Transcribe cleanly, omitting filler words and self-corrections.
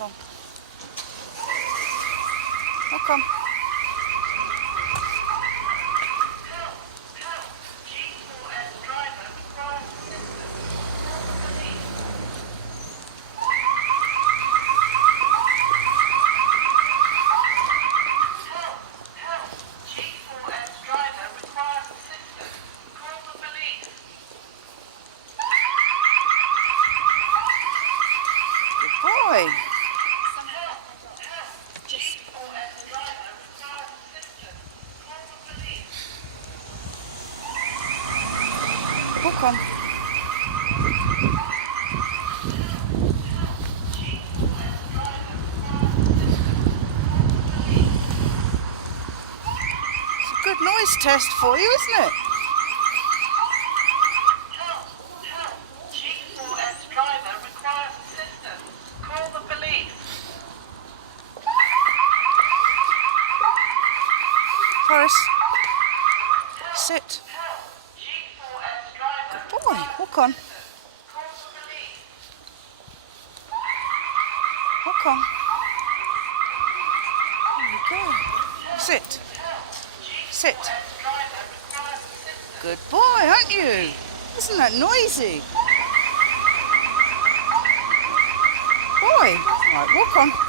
Walk on. Walk on. Good boy. Walk on. It's a good noise test for you, isn't it? G4S driver requires assistance. Call the police. Horace. Sit. G4S driver Good boy. Walk on. call the police. Walk on. There you go. Sit. Sit. Good boy, aren't you? Isn't that noisy? Boy. Right, walk on.